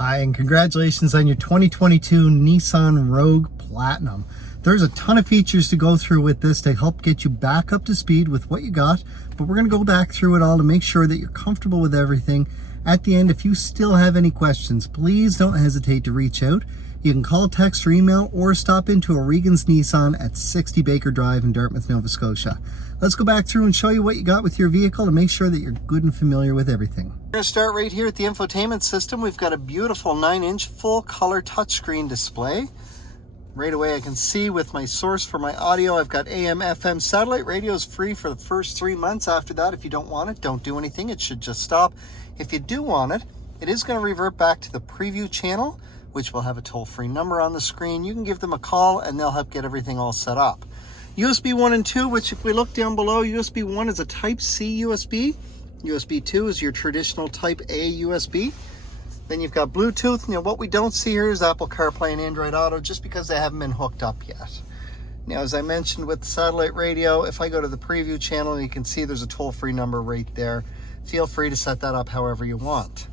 Hi, and congratulations on your 2022 Nissan Rogue Platinum. There's a ton of features to go through with this to help get you back up to speed with what you got, but we're going to go back through it all to make sure that you're comfortable with everything. At the end, if you still have any questions, please don't hesitate to reach out. You can call, text, or email, or stop into O'Regan's Nissan at 60 Baker Drive in Dartmouth, Nova Scotia. Let's go back through and show you what you got with your vehicle to make sure that you're good and familiar with everything. We're going to start right here at the infotainment system. We've got a beautiful 9-inch full color touchscreen display. Right away I can see with my source for my audio, I've got AM, FM, satellite radio is free for the first 3 months. After that, if you don't want it, don't do anything. It should just stop. If you do want it, it is going to revert back to the preview channel, which will have a toll-free number on the screen. You can give them a call and they'll help get everything all set up. USB 1 and 2, which if we look down below, USB 1 is a Type-C USB. USB 2 is your traditional Type-A USB. Then you've got Bluetooth. Now what we don't see here is Apple CarPlay and Android Auto just because they haven't been hooked up yet. Now, as I mentioned with satellite radio, if I go to the preview channel, you can see there's a toll-free number right there. Feel free to set that up however you want.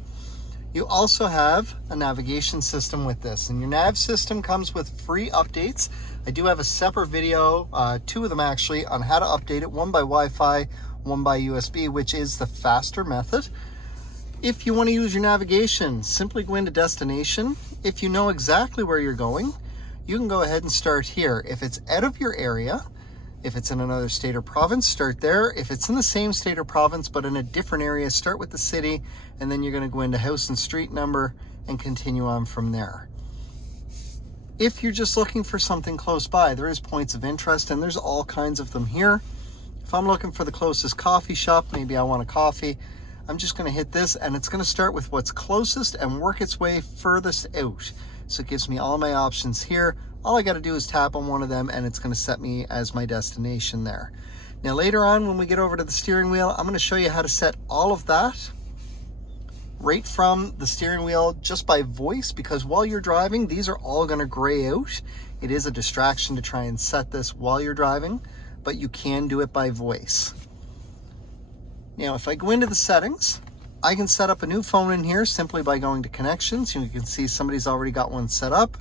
You also have a navigation system with this, and your nav system comes with free updates. I do have a separate video, 2 of them actually, on how to update it, one by Wi-Fi, one by USB, which is the faster method. If you want to use your navigation, simply go into destination. If you know exactly where you're going, you can go ahead and start here. If it's out of your area, if it's in another state or province, start there. If it's in the same state or province but in a different area, start with the city, and then you're going to go into house and street number and continue on from there. If you're just looking for something close by, there is points of interest, and there's all kinds of them here. If I'm looking for the closest coffee shop, maybe I want a coffee, I'm just going to hit this, and it's going to start with what's closest and work its way furthest out. So it gives me all my options here. All I got to do is tap on one of them and it's going to set me as my destination there. Now later on when we get over to the steering wheel, I'm going to show you how to set all of that right from the steering wheel just by voice, because while you're driving, these are all going to gray out. It is a distraction to try and set this while you're driving, but you can do it by voice. Now if I go into the settings, I can set up a new phone in here simply by going to connections. You can see somebody's already got one set up.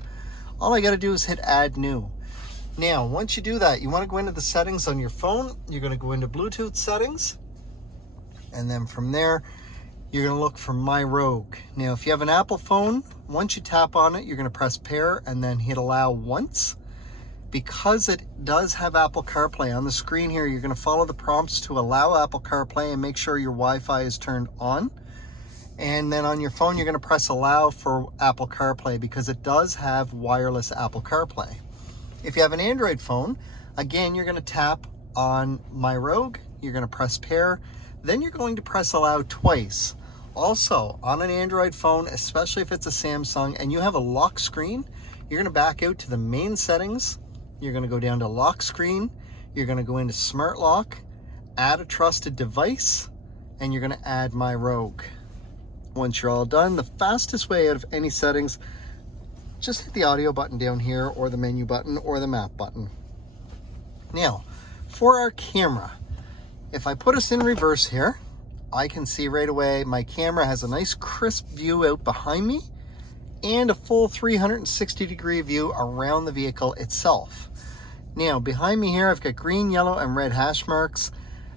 All I got to do is hit add new. Now, once you do that, you want to go into the settings on your phone. You're going to go into Bluetooth settings. And then from there, you're going to look for My Rogue. Now, if you have an Apple phone, once you tap on it, you're going to press pair and then hit allow once. Because it does have Apple CarPlay on the screen here, you're going to follow the prompts to allow Apple CarPlay and make sure your Wi-Fi is turned on. And then on your phone, you're going to press allow for Apple CarPlay because it does have wireless Apple CarPlay. If you have an Android phone, again, you're going to tap on My Rogue, you're going to press pair, then you're going to press allow twice. Also, on an Android phone, especially if it's a Samsung and you have a lock screen, you're going to back out to the main settings. You're going to go down to lock screen, you're going to go into smart lock, add a trusted device, and you're going to add My Rogue. Once you're all done, the fastest way out of any settings, just hit the audio button down here, or the menu button, or the map button. Now, for our camera, if I put us in reverse here, I can see right away my camera has a nice crisp view out behind me and a full 360-degree view around the vehicle itself. Now, behind me here, I've got green, yellow, and red hash marks.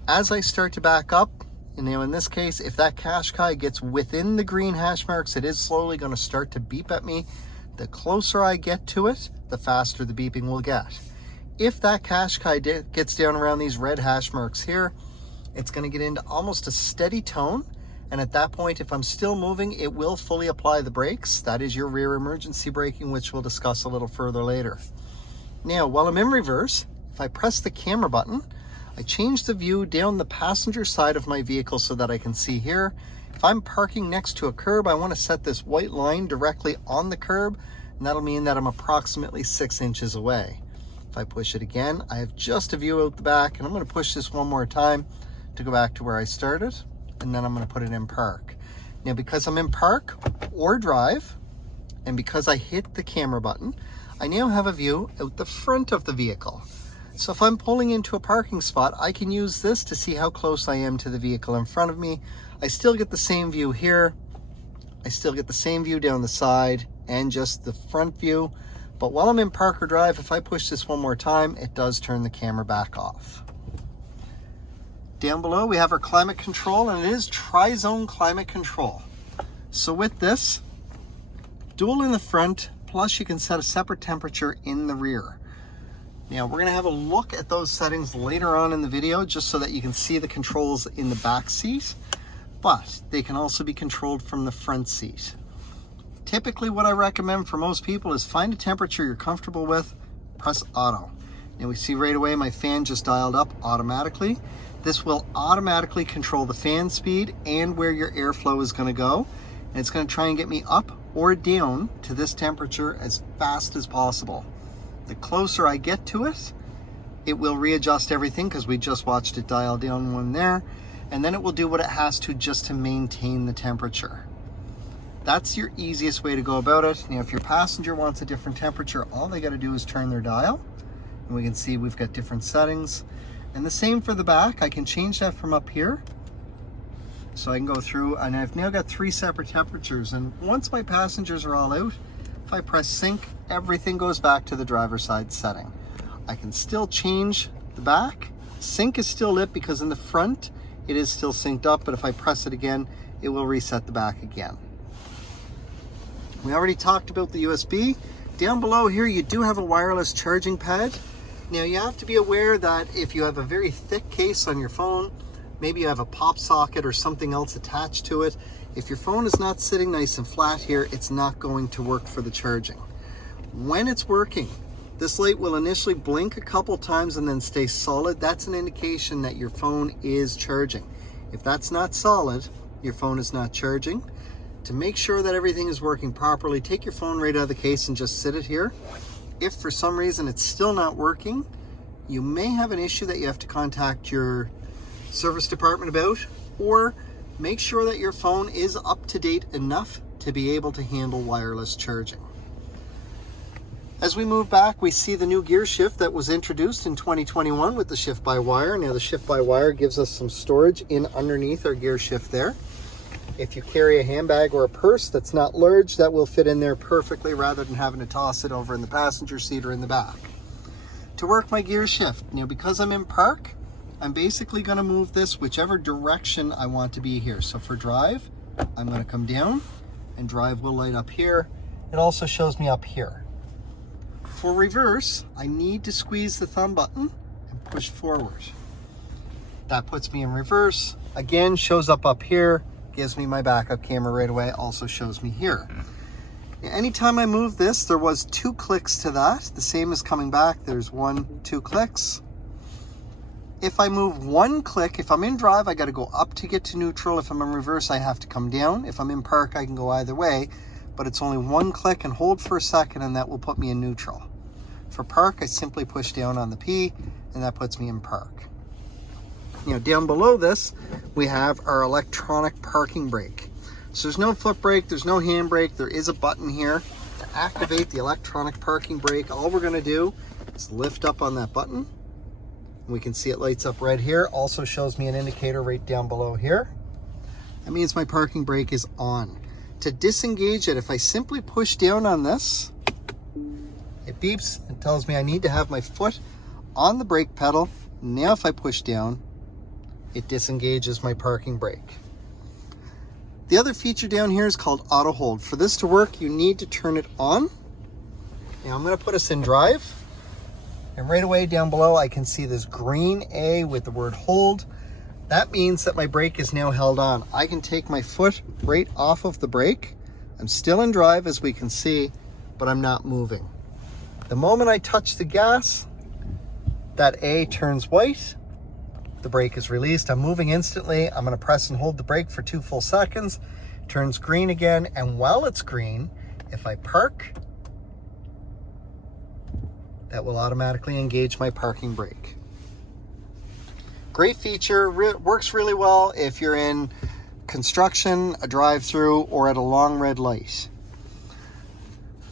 As I start to back up, and now in this case, if that Qashqai gets within the green hash marks, it is slowly going to start to beep at me. The closer I get to it, the faster the beeping will get. If that Qashqai gets down around these red hash marks here, it's going to get into almost a steady tone. And at that point, if I'm still moving, it will fully apply the brakes. That is your rear emergency braking, which we'll discuss a little further later. Now, while I'm in reverse, if I press the camera button, I change the view down the passenger side of my vehicle so that I can see here. If I'm parking next to a curb, I want to set this white line directly on the curb, and that'll mean that I'm approximately 6 inches away. If I push it again, I have just a view out the back, and I'm going to push this one more time to go back to where I started, and then I'm going to put it in park. Now, because I'm in park or drive, and because I hit the camera button, I now have a view out the front of the vehicle. So if I'm pulling into a parking spot, I can use this to see how close I am to the vehicle in front of me. I still get the same view here. I still get the same view down the side and just the front view. But while I'm in park or drive, if I push this one more time, it does turn the camera back off. Down below, we have our climate control, and it is tri-zone climate control. So with this, dual in the front, plus you can set a separate temperature in the rear. Now we're gonna have a look at those settings later on in the video, just so that you can see the controls in the back seat, but they can also be controlled from the front seat. Typically what I recommend for most people is find a temperature you're comfortable with, press auto. Now we see right away my fan just dialed up automatically. This will automatically control the fan speed and where your airflow is gonna go. And it's gonna try and get me up or down to this temperature as fast as possible. The closer I get to it, it will readjust everything because we just watched it dial down one there, and then it will do what it has to just to maintain the temperature. That's your easiest way to go about it. Now, if your passenger wants a different temperature, all they got to do is turn their dial, and we can see we've got different settings. And the same for the back. I can change that from up here. So I can go through, and I've now got 3 separate temperatures. And once my passengers are all out, if I press sync, everything goes back to the driver's side setting. I can still change the back. Sync is still lit because in the front, it is still synced up, but if I press it again, it will reset the back again. We already talked about the USB. Down below here, you do have a wireless charging pad. Now you have to be aware that if you have a very thick case on your phone, maybe you have a pop socket or something else attached to it, if your phone is not sitting nice and flat here, it's not going to work for the charging. When it's working, this light will initially blink a couple times and then stay solid. That's an indication that your phone is charging. If that's not solid, your phone is not charging. To make sure that everything is working properly, take your phone right out of the case and just sit it here. If for some reason it's still not working, you may have an issue that you have to contact your service department about, or make sure that your phone is up to date enough to be able to handle wireless charging. As we move back, we see the new gear shift that was introduced in 2021 with the shift by wire. Now the shift by wire gives us some storage in underneath our gear shift there. If you carry a handbag or a purse that's not large, that will fit in there perfectly rather than having to toss it over in the passenger seat or in the back. To work my gear shift, now because I'm in park, I'm basically going to move this whichever direction I want to be here. So for drive, I'm going to come down and drive will light up here. It also shows me up here. For reverse, I need to squeeze the thumb button and push forward. That puts me in reverse. Again, shows up here, gives me my backup camera right away, also shows me here. Now, anytime I move this, there was 2 clicks to that. The same as coming back, there's 1, 2 clicks. If I move 1 click, if I'm in drive, I got to go up to get to neutral. If I'm in reverse, I have to come down. If I'm in park, I can go either way, but it's only 1 click and hold for a second, and that will put me in neutral. For park, I simply push down on the P, and that puts me in park. Now, down below this, we have our electronic parking brake. So there's no foot brake, there's no hand brake, there is a button here. To activate the electronic parking brake, all we're gonna do is lift up on that button. We can see it lights up red here. Also shows me an indicator right down below here. That means my parking brake is on. To disengage it, if I simply push down on this, it beeps and tells me I need to have my foot on the brake pedal. Now if I push down, it disengages my parking brake. The other feature down here is called auto hold. For this to work, you need to turn it on. Now I'm going to put us in drive. And right away down below, I can see this green A with the word hold. That means that my brake is now held on. I can take my foot right off of the brake. I'm still in drive, as we can see, but I'm not moving. The moment I touch the gas, that A turns white. The brake is released. I'm moving instantly. I'm going to press and hold the brake for 2 full seconds. Turns green again. And while it's green, if I park, that will automatically engage my parking brake. Great feature, works really well if you're in construction, a drive-through, or at a long red light.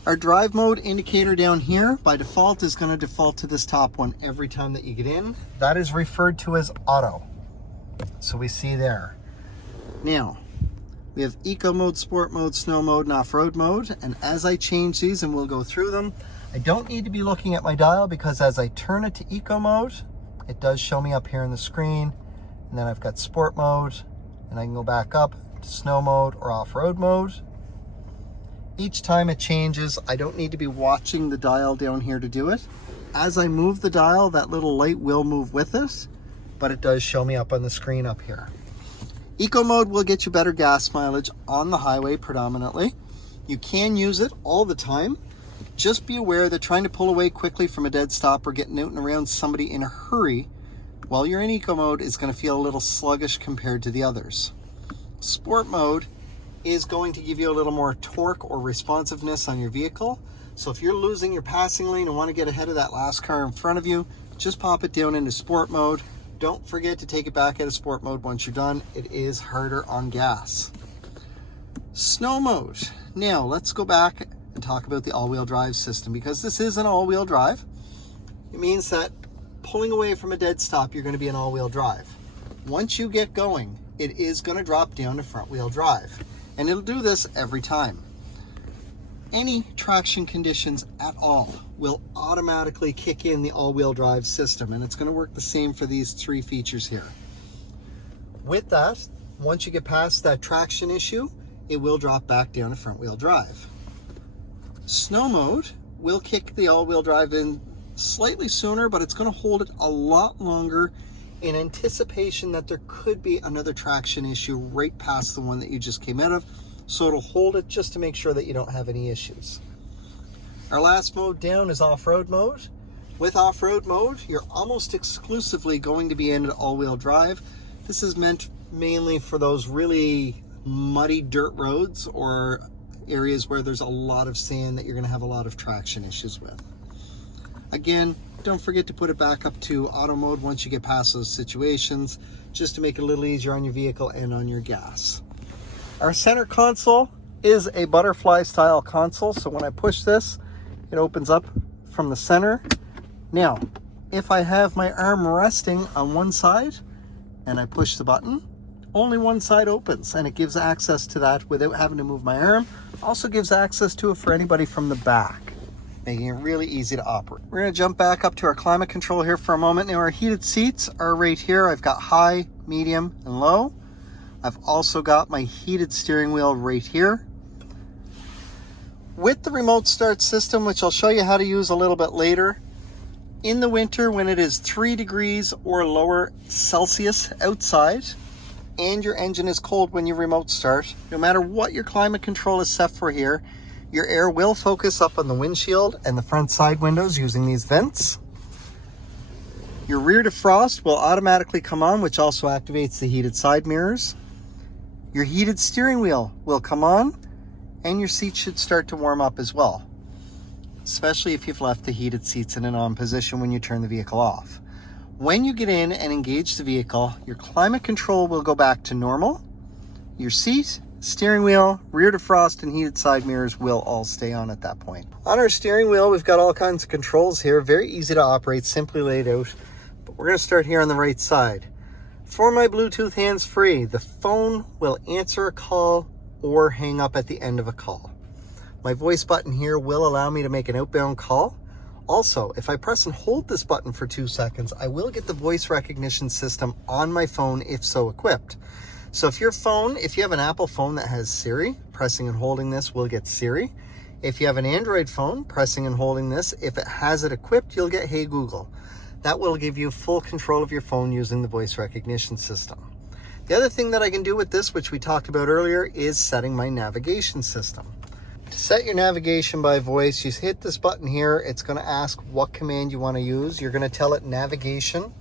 Our drive mode indicator down here by default is going to default to this top one every time that you get in. That is referred to as auto. So we see there. Now, We have eco mode, sport mode, snow mode, and off-road mode. And as I change these, and we'll go through them, I don't need to be looking at my dial, because as I turn it to eco mode, it does show me up here on the screen. And then I've got sport mode, and I can go back up to snow mode or off-road mode. Each time it changes, I don't need to be watching the dial down here to do it. As I move the dial, that little light will move with it, but it does show me up on the screen up here. Eco mode will get you better gas mileage on the highway predominantly. You can use it all the time. Just be aware that trying to pull away quickly from a dead stop or getting out and around somebody in a hurry while you're in eco mode is going to feel a little sluggish compared to the others. Sport mode is going to give you a little more torque or responsiveness on your vehicle. So if you're losing your passing lane and want to get ahead of that last car in front of you, just pop it down into sport mode. Don't forget to take it back out of sport mode once you're done. It is harder on gas. Snow mode. Now let's go back and talk about the all-wheel drive system, because this is an all-wheel drive. It means that pulling away from a dead stop, you're going to be an all-wheel drive. Once you get going, it is going to drop down to front-wheel drive. And it'll do this every time. Any traction conditions at all will automatically kick in the all-wheel drive system, and it's going to work the same for these three features here. With that, once you get past that traction issue, it will drop back down to front-wheel drive. Snow mode will kick the all-wheel drive in slightly sooner, but it's going to hold it a lot longer in anticipation that there could be another traction issue right past the one that you just came out of. So it'll hold it just to make sure that you don't have any issues. Our last mode down is off-road mode. With off-road mode, you're almost exclusively going to be in an all-wheel drive. This is meant mainly for those really muddy dirt roads or areas where there's a lot of sand that you're going to have a lot of traction issues with. Again, don't forget to put it back up to auto mode once you get past those situations, just to make it a little easier on your vehicle and on your gas. Our center console is a butterfly style console, so when I push this, it opens up from the center. Now, if I have my arm resting on one side and I push the button, only one side opens, and it gives access to that without having to move my arm. Also gives access to it for anybody from the back, making it really easy to operate. We're going to jump back up to our climate control here for a moment. Now our heated seats are right here. I've got high, medium, and low. I've also got my heated steering wheel right here. With the remote start system, which I'll show you how to use a little bit later, in the winter when it is 3 degrees or lower Celsius outside, and your engine is cold when you remote start, no matter what your climate control is set for here, your air will focus up on the windshield and the front side windows using these vents. Your rear defrost will automatically come on, which also activates the heated side mirrors. Your heated steering wheel will come on, and your seat should start to warm up as well, especially if you've left the heated seats in an on position when you turn the vehicle off. When you get in and engage the vehicle, your climate control will go back to normal. Your seat, steering wheel, rear defrost, and heated side mirrors will all stay on at that point. On our steering wheel, we've got all kinds of controls here, very easy to operate, simply laid out. But we're going to start here on the right side. For my Bluetooth hands-free, the phone will answer a call or hang up at the end of a call. My voice button here will allow me to make an outbound call. Also, if I press and hold this button for 2 seconds, I will get the voice recognition system on my phone if so equipped. So if you have an Apple phone that has Siri, pressing and holding this will get Siri. If you have an Android phone, pressing and holding this, if it has it equipped, you'll get Hey Google. That will give you full control of your phone using the voice recognition system. The other thing that I can do with this, which we talked about earlier, is setting my navigation system. To set your navigation by voice, you hit this button here. It's going to ask what command you want to use. You're going to tell it navigation.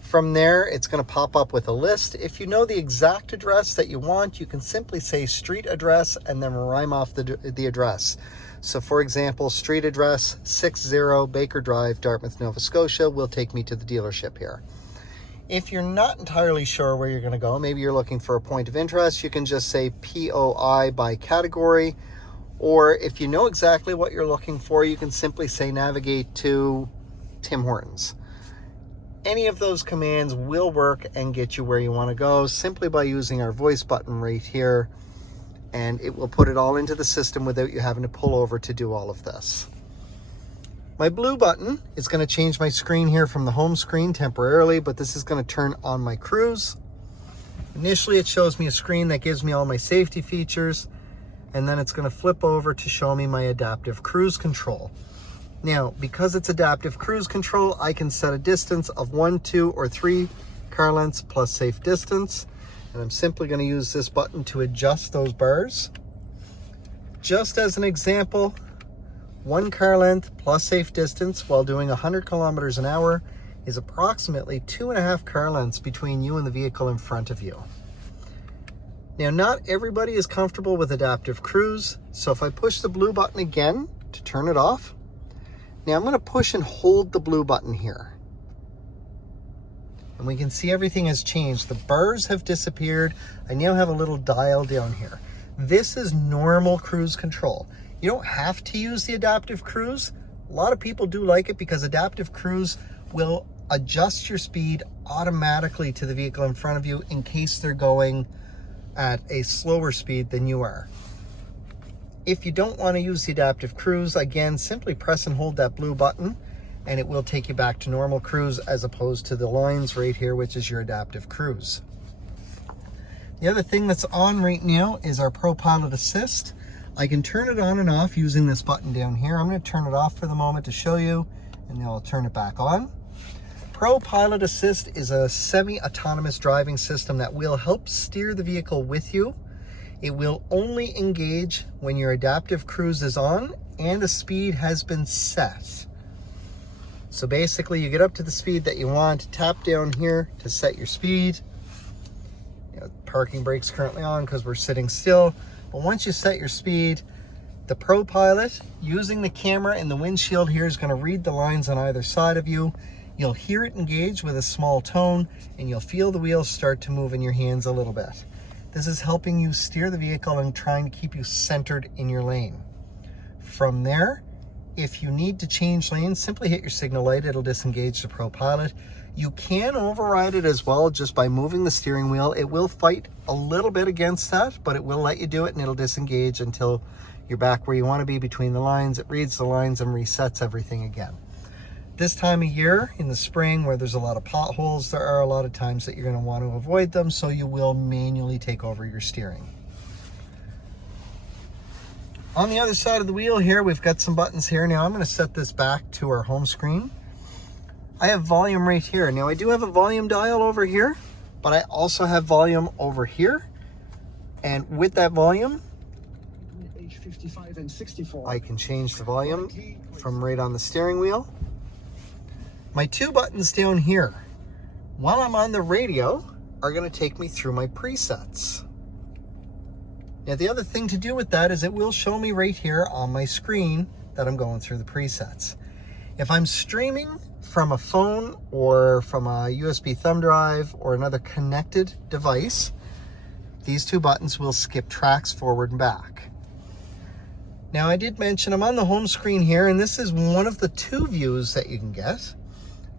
From there, it's going to pop up with a list. If you know the exact address that you want, you can simply say street address and then rhyme off the address. So for example, street address 60 Baker Drive, Dartmouth, Nova Scotia will take me to the dealership here. If you're not entirely sure where you're going to go, maybe you're looking for a point of interest, you can just say POI by category. Or if you know exactly what you're looking for, you can simply say navigate to Tim Hortons. Any of those commands will work and get you where you want to go simply by using our voice button right here. and it will put it all into the system without you having to pull over to do all of this. My blue button is going to change my screen here from the home screen temporarily, but this is going to turn on my cruise. Initially, it shows me a screen that gives me all my safety features, and then it's going to flip over to show me my adaptive cruise control. Now, because it's adaptive cruise control, I can set a distance of 1, 2, or 3 car lengths plus safe distance, and I'm simply going to use this button to adjust those bars. Just as an example, 1 car length plus safe distance while doing 100 kilometers an hour is approximately 2.5 car lengths between you and the vehicle in front of you. Now, not everybody is comfortable with adaptive cruise, so if I push the blue button again to turn it off, now I'm going to push and hold the blue button here. And we can see everything has changed. The bars have disappeared. I now have a little dial down here. This is normal cruise control. You don't have to use the adaptive cruise. A lot of people do like it because adaptive cruise will adjust your speed automatically to the vehicle in front of you in case they're going at a slower speed than you are. If you don't want to use the adaptive cruise, again, simply press and hold that blue button and it will take you back to normal cruise as opposed to the lines right here, which is your adaptive cruise. The other thing that's on right now is our Pro Pilot Assist. I can turn it on and off using this button down here. I'm going to turn it off for the moment to show you, and then I'll turn it back on. Pro Pilot Assist is a semi-autonomous driving system that will help steer the vehicle with you. It will only engage when your adaptive cruise is on and the speed has been set. So basically, you get up to the speed that you want, tap down here to set your speed. Parking brake's currently on because we're sitting still. But once you set your speed, the Pro Pilot, using the camera and the windshield here, is going to read the lines on either side of you. You'll hear it engage with a small tone, and you'll feel the wheels start to move in your hands a little bit. This is helping you steer the vehicle and trying to keep you centered in your lane. From there, if you need to change lanes, simply hit your signal light. It'll disengage the Pro Pilot. You can override it as well just by moving the steering wheel. It will fight a little bit against that, but it will let you do it, and it'll disengage until you're back where you want to be between the lines. It reads the lines and resets everything again. This time of year, in the spring, where there's a lot of potholes, there are a lot of times that you're going to want to avoid them, so you will manually take over your steering. On the other side of the wheel here, we've got some buttons here. Now I'm going to set this back to our home screen. I have volume right here. Now I do have a volume dial over here, but I also have volume over here. And with that volume, age 55 and 64, I can change the volume from right on the steering wheel. My 2 buttons down here, while I'm on the radio, are going to take me through my presets. Now the other thing to do with that is it will show me right here on my screen that I'm going through the presets. If I'm streaming from a phone or from a USB thumb drive or another connected device, these 2 buttons will skip tracks forward and back. Now I did mention I'm on the home screen here, and this is one of the 2 views that you can get.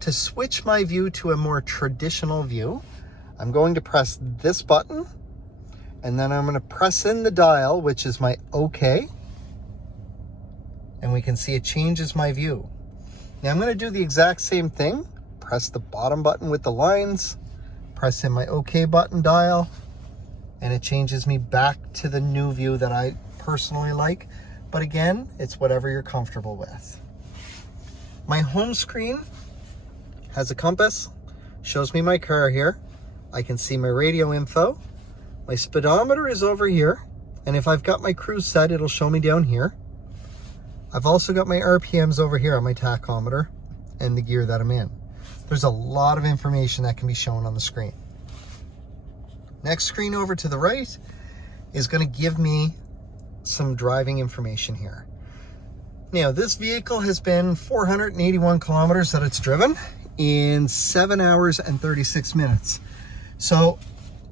To switch my view to a more traditional view, I'm going to press this button, and then I'm going to press in the dial, which is my OK, and we can see it changes my view. Now I'm going to do the exact same thing. Press the bottom button with the lines, press in my OK button dial, and it changes me back to the new view that I personally like. But again, it's whatever you're comfortable with. My home screen has a compass, shows me my car here. I can see my radio info. My speedometer is over here, and if I've got my cruise set, it'll show me down here. I've also got my RPMs over here on my tachometer and the gear that I'm in. There's a lot of information that can be shown on the screen. Next screen over to the right is going to give me some driving information here. Now, this vehicle has been 481 kilometers that it's driven in 7 hours and 36 minutes. So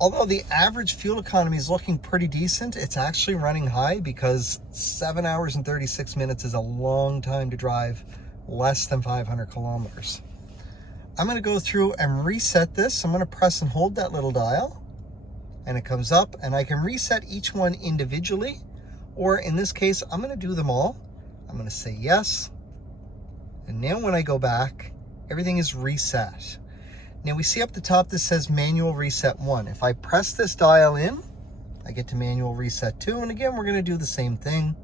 although the average fuel economy is looking pretty decent, it's actually running high because 7 hours and 36 minutes is a long time to drive less than 500 kilometers. I'm going to go through and reset this. I'm going to press and hold that little dial, and it comes up, and I can reset each one individually, or in this case, I'm going to do them all. I'm going to say yes. And now when I go back, everything is reset. Now we see up the top, this says manual reset 1. If I press this dial in, I get to manual reset 2. And again, we're going to do the same thing.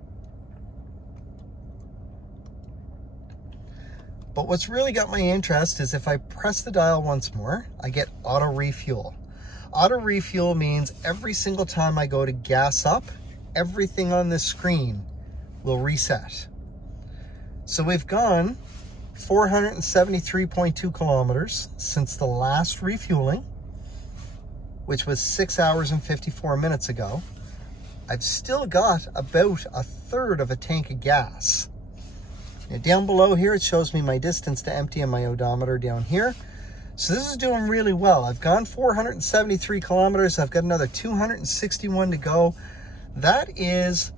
But what's really got my interest is if I press the dial once more, I get auto refuel. Auto refuel means every single time I go to gas up, everything on this screen will reset. So we've gone 473.2 kilometers since the last refueling, which was 6 hours and 54 minutes ago. I've still got about a third of a tank of gas. Now down below here, it shows me my distance to empty and my odometer down here. So this is doing really well. I've gone 473 kilometers. I've got another 261 to go. That is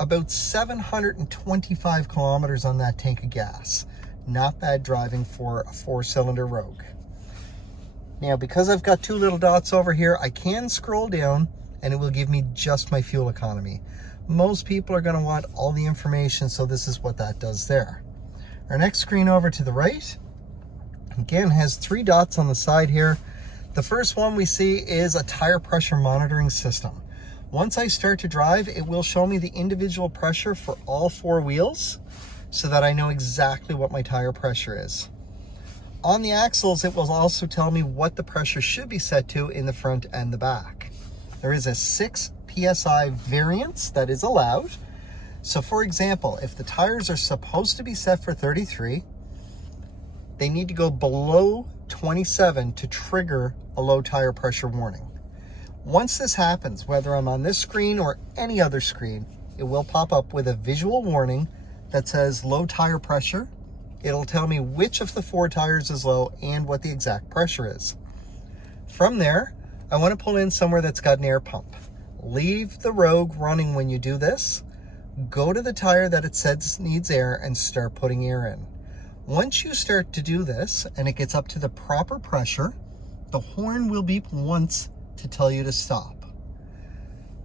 about 725 kilometers on that tank of gas. Not bad driving for a 4-cylinder Rogue. Now, because I've got 2 little dots over here, I can scroll down and it will give me just my fuel economy. Most people are going to want all the information, so this is what that does there. Our next screen over to the right, again, has 3 dots on the side here. The first one we see is a tire pressure monitoring system. Once I start to drive, it will show me the individual pressure for all 4 wheels so that I know exactly what my tire pressure is. On the axles, it will also tell me what the pressure should be set to in the front and the back. There is a 6 PSI variance that is allowed. So for example, if the tires are supposed to be set for 33, they need to go below 27 to trigger a low tire pressure warning. Once this happens, whether I'm on this screen or any other screen, it will pop up with a visual warning that says low tire pressure. It'll tell me which of the 4 tires is low and what the exact pressure is. From there, I want to pull in somewhere that's got an air pump. Leave the Rogue running when you do this. Go to the tire that it says needs air and start putting air in. Once you start to do this and it gets up to the proper pressure, the horn will beep once to tell you to stop.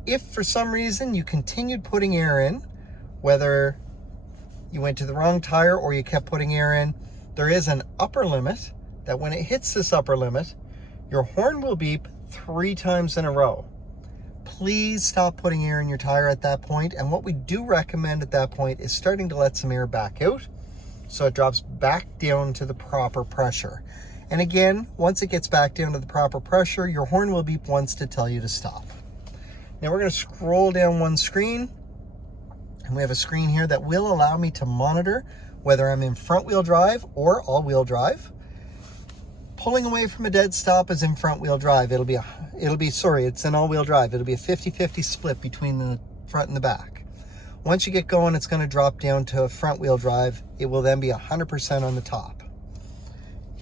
If for some reason you continued putting air in, whether you went to the wrong tire or you kept putting air in, there is an upper limit that when it hits this upper limit, your horn will beep 3 times in a row. Please stop putting air in your tire at that point. And what we do recommend at that point is starting to let some air back out so it drops back down to the proper pressure. And again, once it gets back down to the proper pressure, your horn will beep once to tell you to stop. Now we're going to scroll down one screen, and we have a screen here that will allow me to monitor whether I'm in front wheel drive or all wheel drive. Pulling away from a dead stop is in front wheel drive. It's an all wheel drive. It'll be a 50-50 split between the front and the back. Once you get going, it's going to drop down to front wheel drive. It will then be 100% on the top.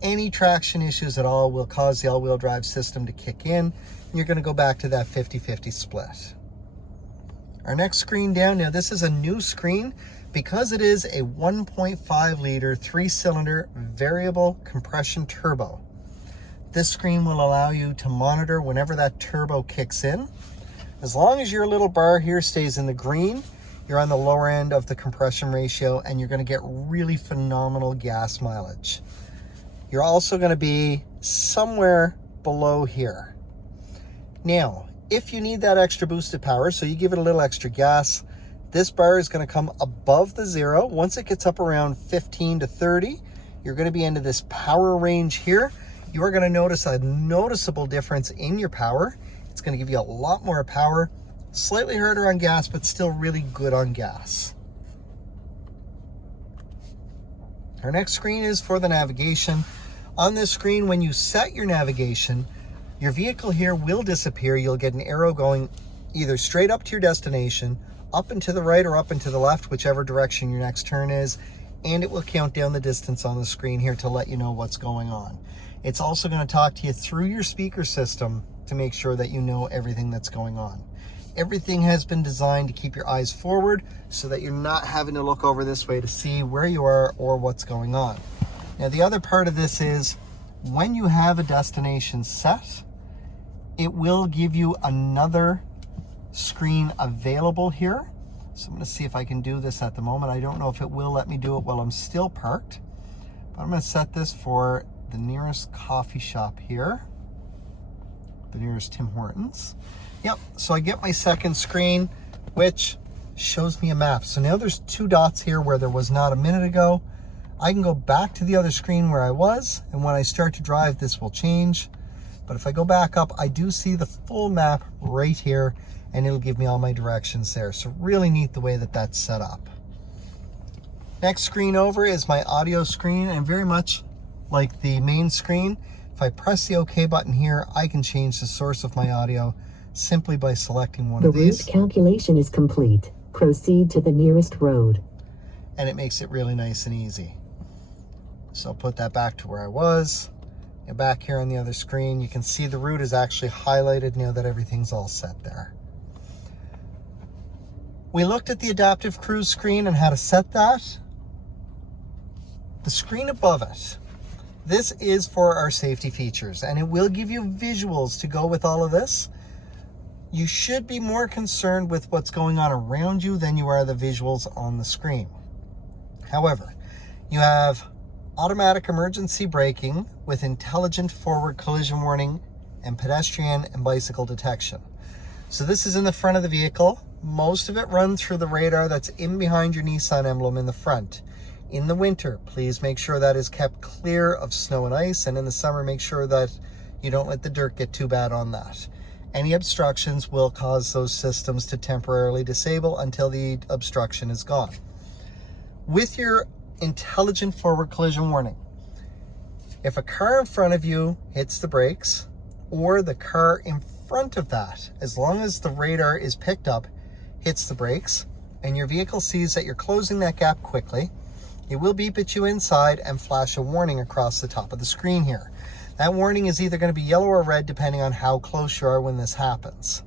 Any traction issues at all will cause the all wheel drive system to kick in, and you're going to go back to that 50-50 split. Our next screen down, now this is a new screen because it is a 1.5 liter 3-cylinder variable compression turbo. This screen will allow you to monitor whenever that turbo kicks in. As long as your little bar here stays in the green, you're on the lower end of the compression ratio and you're going to get really phenomenal gas mileage. You're also going to be somewhere below here. Now, if you need that extra boosted power, so you give it a little extra gas, this bar is going to come above the 0. Once it gets up around 15 to 30, you're going to be into this power range here. You are going to notice a noticeable difference in your power. It's going to give you a lot more power, slightly harder on gas, but still really good on gas. Our next screen is for the navigation. On this screen, when you set your navigation, your vehicle here will disappear. You'll get an arrow going either straight up to your destination, up and to the right, or up and to the left, whichever direction your next turn is, and it will count down the distance on the screen here to let you know what's going on. It's also going to talk to you through your speaker system to make sure that you know everything that's going on. Everything has been designed to keep your eyes forward so that you're not having to look over this way to see where you are or what's going on. Now, the other part of this is when you have a destination set, it will give you another screen available here. So I'm going to see if I can do this at the moment. I don't know if it will let me do it while I'm still parked, but I'm going to set this for the nearest coffee shop here, the nearest Tim Hortons. Yep, so I get my second screen, which shows me a map. So now there's 2 dots here where there was not a minute ago. I can go back to the other screen where I was, and when I start to drive, this will change. But if I go back up, I do see the full map right here, and it'll give me all my directions there. So really neat the way that that's set up. Next screen over is my audio screen, and very much like the main screen, if I press the OK button here, I can change the source of my audio simply by selecting one of these. The route calculation is complete. Proceed to the nearest road. And it makes it really nice and easy. So I'll put that back to where I was. And back here on the other screen, you can see the route is actually highlighted now that everything's all set there. We looked at the adaptive cruise screen and how to set that. The screen above it, this is for our safety features, and it will give you visuals to go with all of this. You should be more concerned with what's going on around you than you are the visuals on the screen. However, you have automatic emergency braking with intelligent forward collision warning and pedestrian and bicycle detection. So this is in the front of the vehicle. Most of it runs through the radar that's in behind your Nissan emblem in the front. In the winter, please make sure that is kept clear of snow and ice, and in the summer, make sure that you don't let the dirt get too bad on that. Any obstructions will cause those systems to temporarily disable until the obstruction is gone. With your intelligent forward collision warning, if a car in front of you hits the brakes, or the car in front of that, as long as the radar is picked up, hits the brakes, and your vehicle sees that you're closing that gap quickly, it will beep at you inside and flash a warning across the top of the screen here. That warning is either going to be yellow or red depending on how close you are when this happens.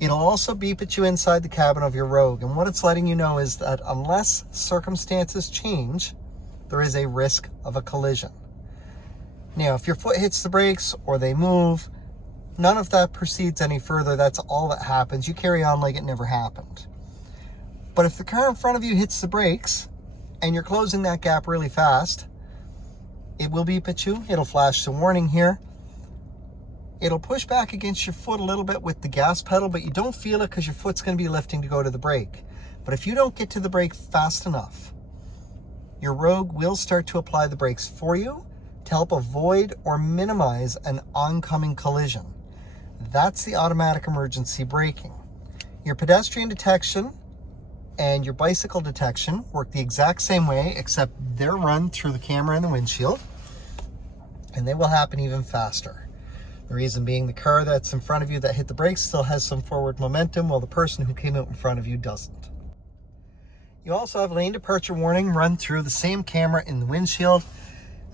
It'll also beep at you inside the cabin of your Rogue, and what it's letting you know is that unless circumstances change, there is a risk of a collision. Now, if your foot hits the brakes or they move, none of that proceeds any further. That's all that happens. You carry on like it never happened. But if the car in front of you hits the brakes and you're closing that gap really fast, it will beep at you. It'll flash the warning here. It'll push back against your foot a little bit with the gas pedal, but you don't feel it because your foot's going to be lifting to go to the brake. But if you don't get to the brake fast enough, your Rogue will start to apply the brakes for you to help avoid or minimize an oncoming collision. That's the automatic emergency braking. Your pedestrian detection and your bicycle detection work the exact same way, except they're run through the camera in the windshield, and they will happen even faster. The reason being, the car that's in front of you that hit the brakes still has some forward momentum, while the person who came out in front of you doesn't. You also have lane departure warning run through the same camera in the windshield.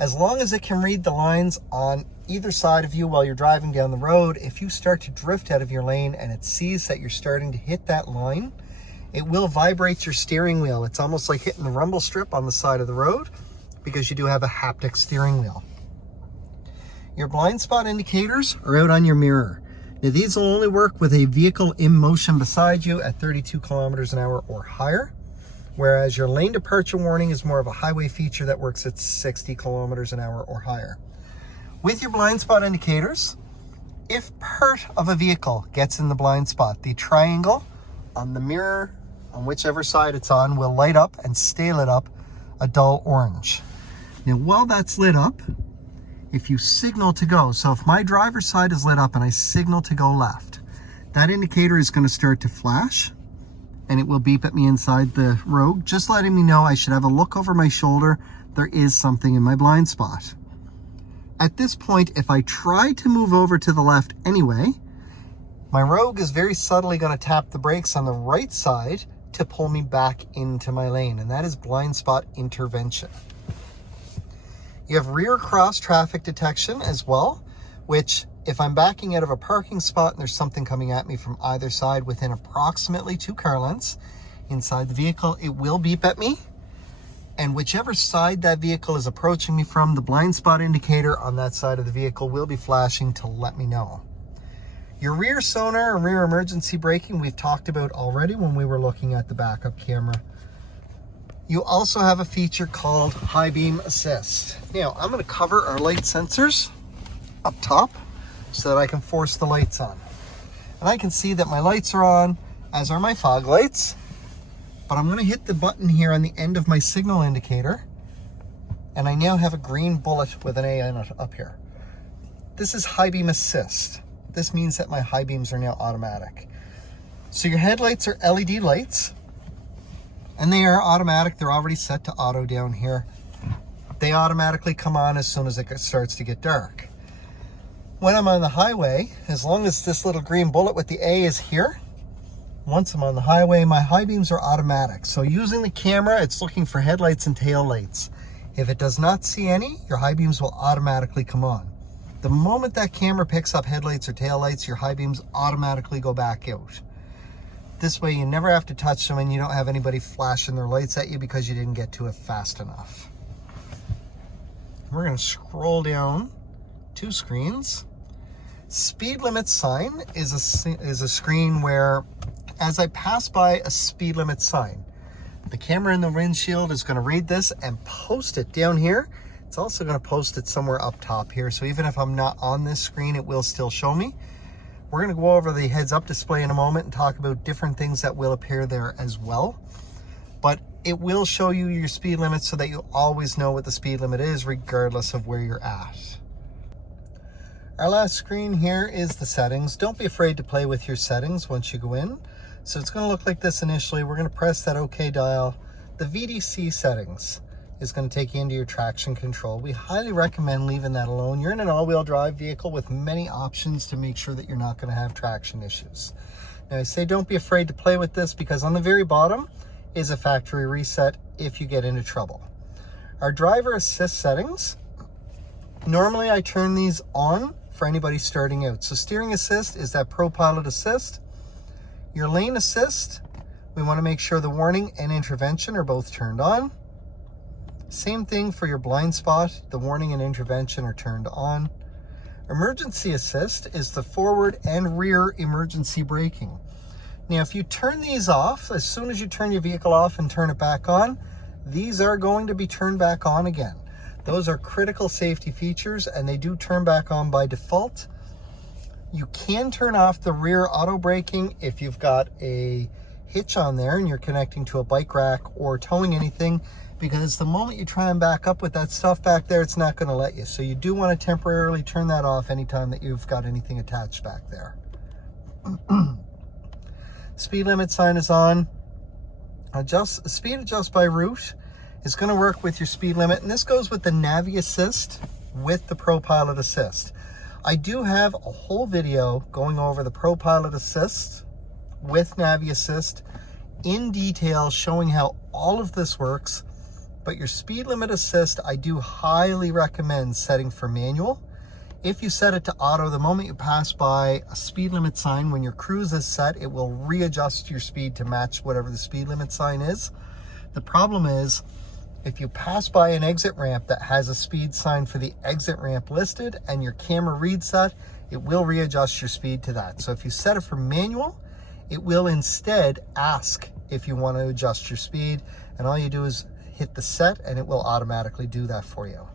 As long as it can read the lines on either side of you while you're driving down the road, if you start to drift out of your lane and it sees that you're starting to hit that line, it will vibrate your steering wheel. It's almost like hitting the rumble strip on the side of the road, because you do have a haptic steering wheel. Your blind spot indicators are out on your mirror. Now, these will only work with a vehicle in motion beside you at 32 kilometers an hour or higher, whereas your lane departure warning is more of a highway feature that works at 60 kilometers an hour or higher. With your blind spot indicators, if part of a vehicle gets in the blind spot, the triangle on the mirror, on whichever side it's on, will light up and stay lit up a dull orange. Now, while that's lit up, if you signal to go, so if my driver's side is lit up and I signal to go left, that indicator is going to start to flash, and it will beep at me inside the Rogue, just letting me know I should have a look over my shoulder. There is something in my blind spot. At this point, if I try to move over to the left anyway, my Rogue is very subtly going to tap the brakes on the right side to pull me back into my lane, and that is blind spot intervention. You have rear cross traffic detection as well, which if I'm backing out of a parking spot and there's something coming at me from either side within approximately 2 car lengths inside the vehicle, it will beep at me. And whichever side that vehicle is approaching me from, the blind spot indicator on that side of the vehicle will be flashing to let me know. Your rear sonar and rear emergency braking we've talked about already when we were looking at the backup camera. You also have a feature called high beam assist. Now, I'm going to cover our light sensors up top so that I can force the lights on. And I can see that my lights are on, as are my fog lights. But I'm going to hit the button here on the end of my signal indicator, and I now have a green bullet with an A in it up here. This is high beam assist. This means that my high beams are now automatic. So your headlights are LED lights, and they are automatic. They're already set to auto down here. They automatically come on as soon as it starts to get dark. When I'm on the highway, as long as this little green bullet with the A is here, once I'm on the highway, my high beams are automatic. So using the camera, it's looking for headlights and tail lights. If it does not see any, your high beams will automatically come on. The moment that camera picks up headlights or tail lights, your high beams automatically go back out. This way you never have to touch them and you don't have anybody flashing their lights at you because you didn't get to it fast enough. We're going to scroll down 2 screens. Speed limit sign is a screen where, as I pass by a speed limit sign, the camera in the windshield is going to read this and post it down here. It's also going to post it somewhere up top here. So even if I'm not on this screen, it will still show me. We're going to go over the heads up display in a moment and talk about different things that will appear there as well. But it will show you your speed limit so that you always know what the speed limit is regardless of where you're at. Our last screen here is the settings. Don't be afraid to play with your settings once you go in. So it's going to look like this initially. We're going to press that OK dial. The VDC settings is going to take you into your traction control. We highly recommend leaving that alone. You're in an all-wheel drive vehicle with many options to make sure that you're not going to have traction issues. Now I say don't be afraid to play with this because on the very bottom is a factory reset if you get into trouble. Our driver assist settings, normally I turn these on for anybody starting out. So steering assist is that Pro Pilot assist. Your lane assist, we want to make sure the warning and intervention are both turned on. Same thing for your blind spot, the warning and intervention are turned on. Emergency assist is the forward and rear emergency braking. Now if you turn these off, as soon as you turn your vehicle off and turn it back on, these are going to be turned back on again. Those are critical safety features and they do turn back on by default. You can turn off the rear auto braking if you've got a hitch on there and you're connecting to a bike rack or towing anything, because the moment you try and back up with that stuff back there, it's not going to let you. So you do want to temporarily turn that off anytime that you've got anything attached back there. Speed limit sign is on. Speed adjust by route is going to work with your speed limit, and this goes with the Navi Assist with the Pro Pilot Assist. I do have a whole video going over the Pro Pilot Assist with Navi Assist in detail, showing how all of this works. But your speed limit assist, I do highly recommend setting for manual. If you set it to auto, the moment you pass by a speed limit sign, when your cruise is set, it will readjust your speed to match whatever the speed limit sign is. The problem is, if you pass by an exit ramp that has a speed sign for the exit ramp listed and your camera reads that, it will readjust your speed to that. So if you set it for manual, it will instead ask if you want to adjust your speed, and all you do is hit the set and it will automatically do that for you.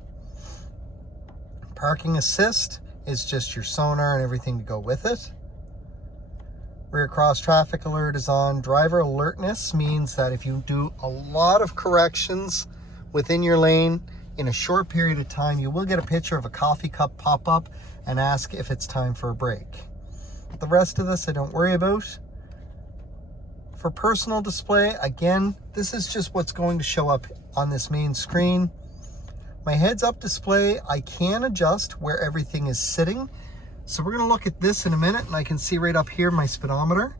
Parking assist is just your sonar and everything to go with it. Rear cross traffic alert is on. Driver alertness means that if you do a lot of corrections within your lane in a short period of time, you will get a picture of a coffee cup pop up and ask if it's time for a break. The rest of this I don't worry about. For personal display, again, this is just what's going to show up on this main screen. My heads up display, I can adjust where everything is sitting. So we're going to look at this in a minute, and I can see right up here my speedometer,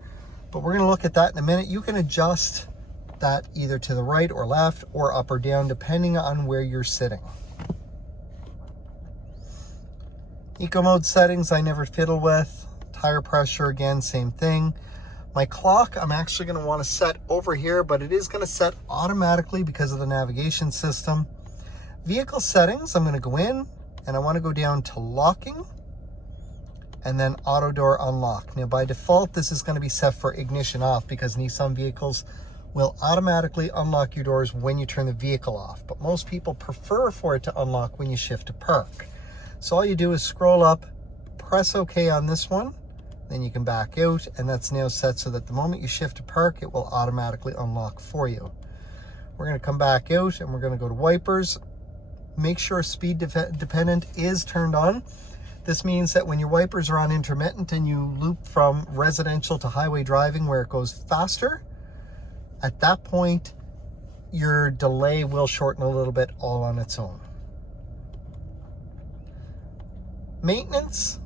but we're going to look at that in a minute. You can adjust that either to the right or left or up or down depending on where you're sitting. Eco mode settings I never fiddle with. Tire pressure, again, same thing. My clock, I'm actually going to want to set over here, but it is going to set automatically because of the navigation system. Vehicle settings, I'm going to go in and I want to go down to locking. and then auto door unlock. Now by default, this is going to be set for ignition off because Nissan vehicles will automatically unlock your doors when you turn the vehicle off. But most people prefer for it to unlock when you shift to park. So all you do is scroll up, press OK on this one, then you can back out, and that's now set so that the moment you shift to park, it will automatically unlock for you. We're going to come back out and we're going to go to wipers. Make sure speed dependent is turned on. This means that when your wipers are on intermittent and you loop from residential to highway driving where it goes faster, at that point, your delay will shorten a little bit all on its own. Maintenance,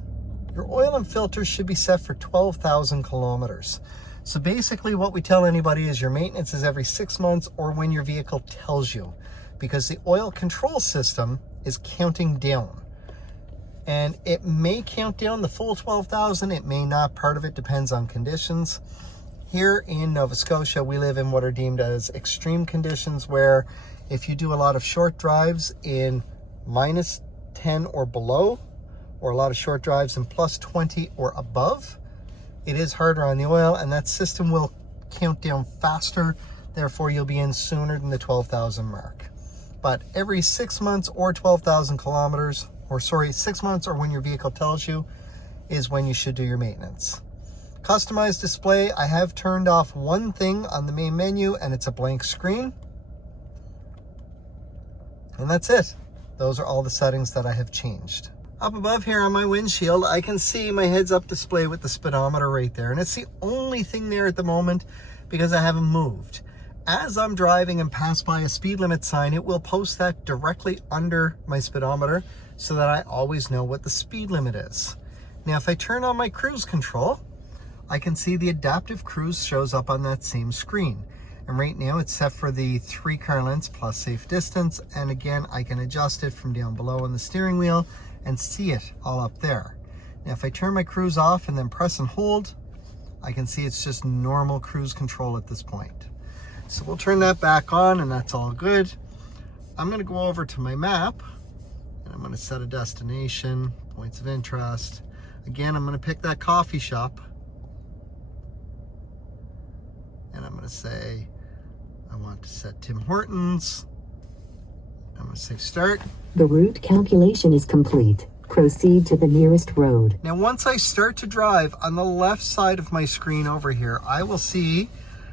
your oil and filters should be set for 12,000 kilometers. So basically what we tell anybody is your maintenance is every 6 months or when your vehicle tells you, because the oil control system is counting down. And it may count down the full 12,000, it may not. Part of it depends on conditions. Here in Nova Scotia, we live in what are deemed as extreme conditions, where if you do a lot of short drives in -10 or below, or a lot of short drives in +20 or above, it is harder on the oil, and that system will count down faster. Therefore, you'll be in sooner than the 12,000 mark. But every 6 months or 12,000 kilometers, or sorry, 6 months or when your vehicle tells you, is when you should do your maintenance. Customized display, I have turned off one thing on the main menu, and it's a blank screen. And that's it. Those are all the settings that I have changed. Up above here on my windshield, I can see my heads-up display with the speedometer right there. And it's the only thing there at the moment because I haven't moved. As I'm driving and pass by a speed limit sign, it will post that directly under my speedometer so that I always know what the speed limit is. Now, if I turn on my cruise control, I can see the adaptive cruise shows up on that same screen. And right now it's set for the 3 car lengths plus safe distance. And again, I can adjust it from down below on the steering wheel and see it all up there. Now, if I turn my cruise off and then press and hold, I can see it's just normal cruise control at this point. So we'll turn that back on and that's all good. I'm going to go over to my map and I'm going to set a destination, points of interest. Again, I'm going to pick that coffee shop. And I'm going to say, I want to set Tim Hortons. I'm going to say start. The route calculation is complete. Proceed to the nearest road. Now, once I start to drive, on the left side of my screen over here, I will see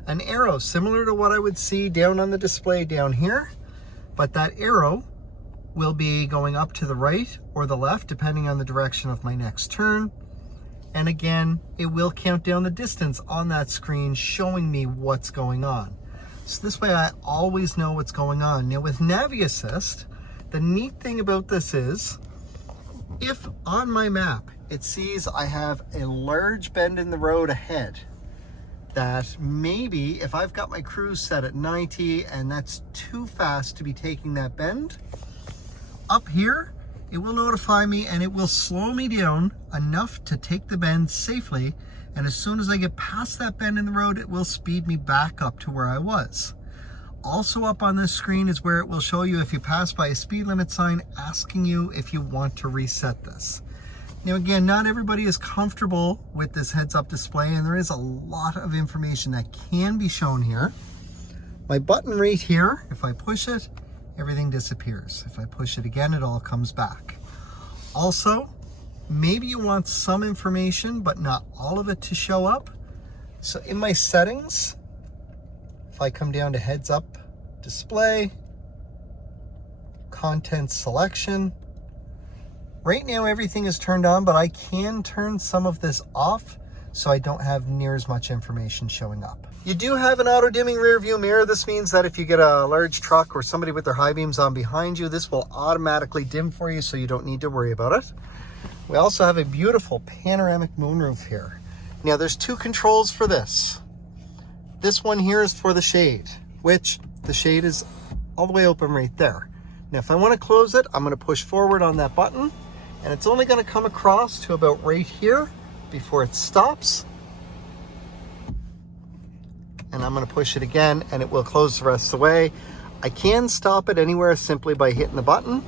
an arrow similar to what I would see down on the display down here. But that arrow will be going up to the right or the left, depending on the direction of my next turn. And again, it will count down the distance on that screen, showing me what's going on. So this way I always know what's going on. Now with Navi Assist, the neat thing about this is, if on my map it sees I have a large bend in the road ahead, that maybe if I've got my cruise set at 90 and that's too fast to be taking that bend, up here, it will notify me and it will slow me down enough to take the bend safely. And as soon as I get past that bend in the road, it will speed me back up to where I was. Also up on this screen is where it will show you if you pass by a speed limit sign, asking you if you want to reset this. Now again, not everybody is comfortable with this heads-up display, and there is a lot of information that can be shown here. My button right here, if I push it, everything disappears. If I push it again, it all comes back. Also, maybe you want some information, but not all of it to show up. So in my settings, if I come down to heads up display, content selection, right now everything is turned on, but I can turn some of this off so I don't have near as much information showing up. You do have an auto dimming rear view mirror. This means that if you get a large truck or somebody with their high beams on behind you, this will automatically dim for you, so you don't need to worry about it. We also have a beautiful panoramic moonroof here. Now there's 2 controls for this. This one here is for the shade, which the shade is all the way open right there. Now if I want to close it, I'm going to push forward on that button, and it's only going to come across to about right here before it stops. And I'm going to push it again and it will close the rest of the way. I can stop it anywhere simply by hitting the button.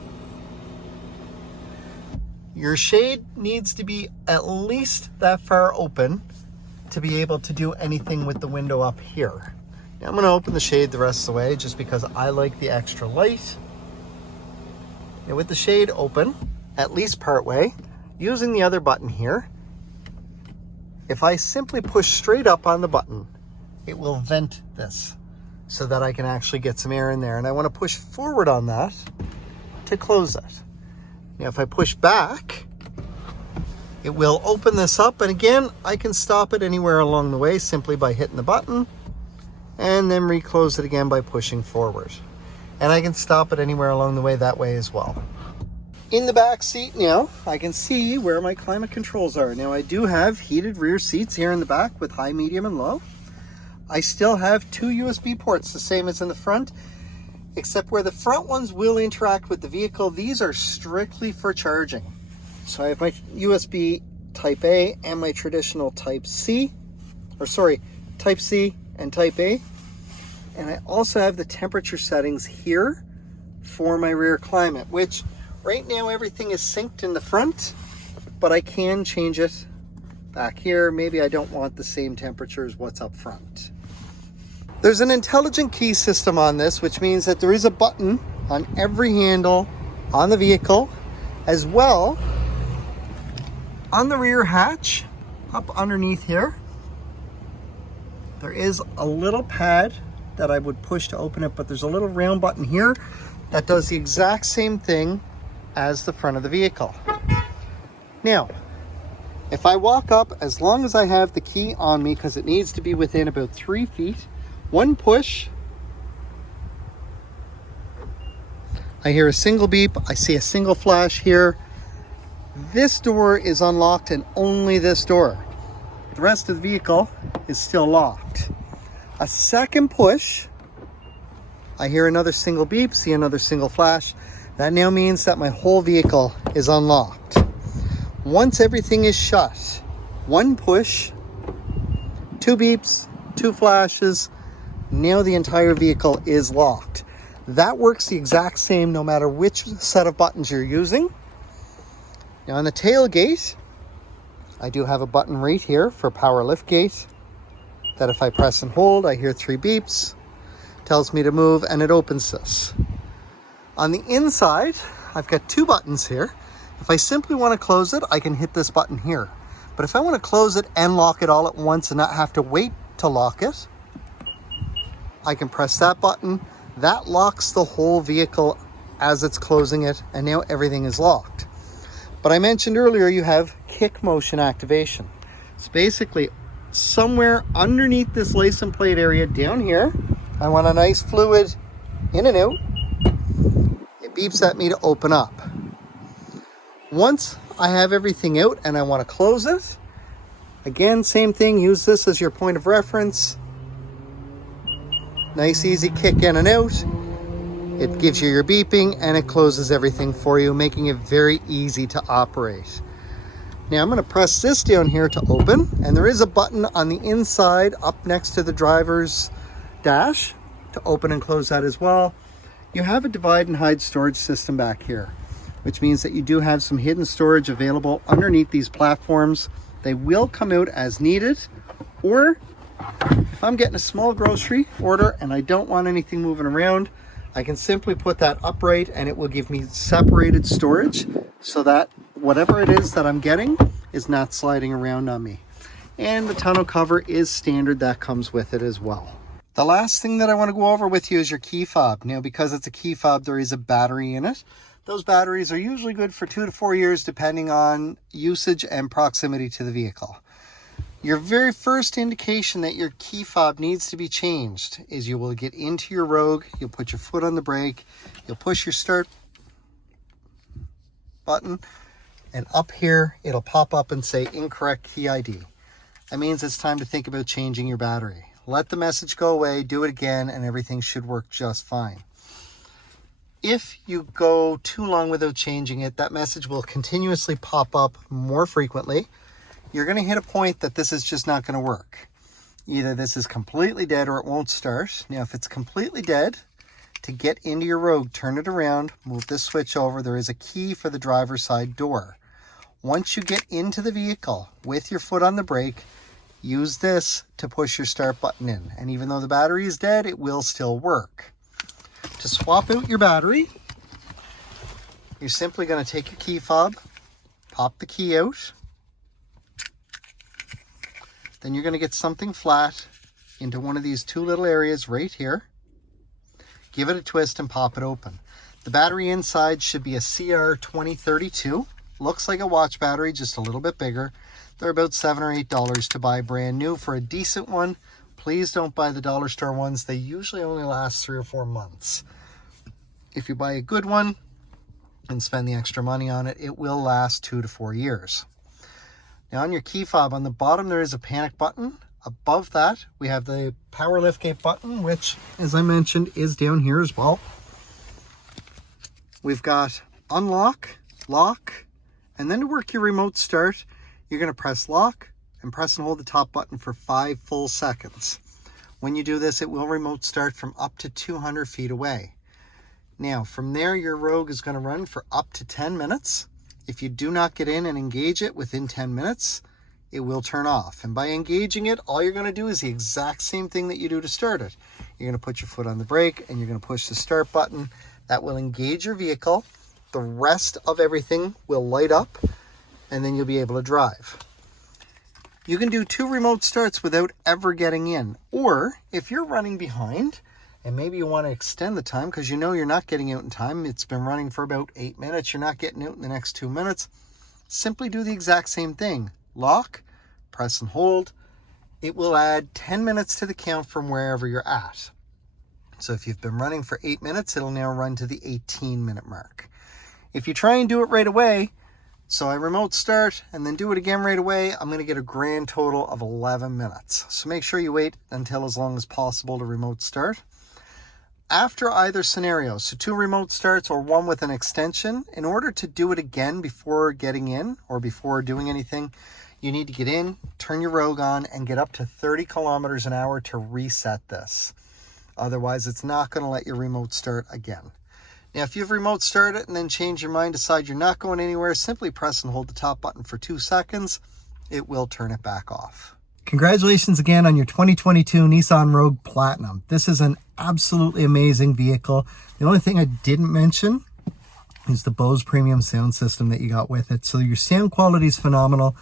Your shade needs to be at least that far open to be able to do anything with the window up here. Now I'm going to open the shade the rest of the way just because I like the extra light. Now with the shade open, at least part way, using the other button here, if I simply push straight up on the button, it will vent this so that I can actually get some air in there. And I want to push forward on that to close it. Now if I push back, it will open this up, and again, I can stop it anywhere along the way simply by hitting the button and then reclose it again by pushing forward. And I can stop it anywhere along the way that way as well. In the back seat now, I can see where my climate controls are. Now I do have heated rear seats here in the back with high, medium, and low. I still have 2 USB ports, the same as in the front, except where the front ones will interact with the vehicle, these are strictly for charging. So I have my USB Type A and my traditional Type C, Type C and Type A. And I also have the temperature settings here for my rear climate, which right now everything is synced in the front, but I can change it back here. Maybe I don't want the same temperature as what's up front. There's an intelligent key system on this, which means that there is a button on every handle on the vehicle, as well on the rear hatch up underneath here. There is a little pad that I would push to open it, but there's a little round button here that does the exact same thing as the front of the vehicle. Now, if I walk up, as long as I have the key on me, because it needs to be within about 3 feet, one push, I hear a single beep, I see a single flash here. This door is unlocked, and only this door. The rest of the vehicle is still locked. A second push, I hear another single beep, see another single flash. That now means that my whole vehicle is unlocked. Once everything is shut, one push, 2 beeps, 2 flashes, now the entire vehicle is locked. That works the exact same no matter which set of buttons you're using. Now on the tailgate, I do have a button right here for power liftgate that if I press and hold, I hear 3 beeps, tells me to move, and it opens this. On the inside, I've got 2 buttons here. If I simply want to close it, I can hit this button here. But if I want to close it and lock it all at once and not have to wait to lock it, I can press that button. That locks the whole vehicle as it's closing it, and now everything is locked. But I mentioned earlier you have kick motion activation. It's basically somewhere underneath this license plate area down here. I want a nice fluid in and out. It beeps at me to open up. Once I have everything out and I want to close it, again, same thing, use this as your point of reference. Nice easy kick in and out. It gives you your beeping and it closes everything for you, making it very easy to operate. Now I'm going to press this down here to open, and there is a button on the inside up next to the driver's dash to open and close that as well. You have a divide and hide storage system back here, which means that you do have some hidden storage available underneath these platforms. They will come out as needed, or if I'm getting a small grocery order and I don't want anything moving around, I can simply put that upright and it will give me separated storage so that whatever it is that I'm getting is not sliding around on me. And the tonneau cover is standard, that comes with it as well. The last thing that I want to go over with you is your key fob. Now, because it's a key fob, there is a battery in it. Those batteries are usually good for 2 to 4 years depending on usage and proximity to the vehicle. Your very first indication that your key fob needs to be changed is you will get into your Rogue, you'll put your foot on the brake, you'll push your start button, and up here it'll pop up and say incorrect key ID. That means it's time to think about changing your battery. Let the message go away, do it again, and everything should work just fine. If you go too long without changing it, that message will continuously pop up more frequently. You're going to hit a point that this is just not going to work. Either this is completely dead or it won't start. Now, if it's completely dead, to get into your Rogue, turn it around, move this switch over. There is a key for the driver's side door. Once you get into the vehicle with your foot on the brake, use this to push your start button in. And even though the battery is dead, it will still work. To swap out your battery, you're simply going to take your key fob, pop the key out. Then you're going to get something flat into one of these two little areas right here. Give it a twist and pop it open. The battery inside should be a CR2032. Looks like a watch battery, just a little bit bigger. They're about $7 or $8 to buy brand new. For a decent one, please don't buy the dollar store ones. They usually only last 3 or 4 months. If you buy a good one and spend the extra money on it, it will last 2 to 4 years. Now on your key fob, on the bottom there is a panic button. Above that, we have the power liftgate button, which, as I mentioned, is down here as well. We've got unlock, lock, and then to work your remote start, you're going to press lock and press and hold the top button for 5 full seconds. When you do this, it will remote start from up to 200 feet away. Now, from there, your Rogue is going to run for up to 10 minutes. If you do not get in and engage it within 10 minutes, it will turn off. And by engaging it, all you're going to do is the exact same thing that you do to start it. You're going to put your foot on the brake and you're going to push the start button. That will engage your vehicle. The rest of everything will light up and then you'll be able to drive. You can do 2 remote starts without ever getting in. Or if you're running behind and maybe you want to extend the time because you know you're not getting out in time, it's been running for about 8 minutes, you're not getting out in the next 2 minutes, simply do the exact same thing. Lock, press and hold. It will add 10 minutes to the count from wherever you're at. So if you've been running for 8 minutes, it'll now run to the 18-minute mark. If you try and do it right away, so I remote start and then do it again right away, I'm going to get a grand total of 11 minutes. So make sure you wait until as long as possible to remote start. After either scenario, so 2 remote starts or 1 with an extension, in order to do it again before getting in or before doing anything, you need to get in, turn your Rogue on, and get up to 30 kilometers an hour to reset this. Otherwise, it's not going to let you remote start again. Now, if you've remote started and then change your mind, decide you're not going anywhere, simply press and hold the top button for 2 seconds. It will turn it back off. Congratulations again on your 2022 Nissan Rogue Platinum. This is an absolutely amazing vehicle. The only thing I didn't mention is the Bose premium sound system that you got with it. So your sound quality is phenomenal.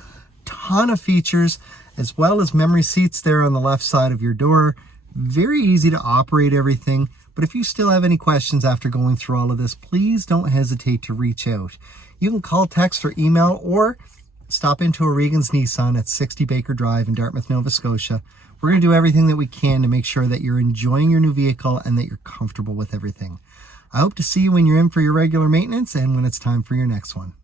Ton of features, as well as memory seats there on the left side of your door. Very easy to operate everything. But if you still have any questions after going through all of this, please don't hesitate to reach out. You can call, text, or email, or stop into O'Regan's Nissan at 60 Baker Drive in Dartmouth, Nova Scotia. We're going to do everything that we can to make sure that you're enjoying your new vehicle and that you're comfortable with everything. I hope to see you when you're in for your regular maintenance and when it's time for your next one.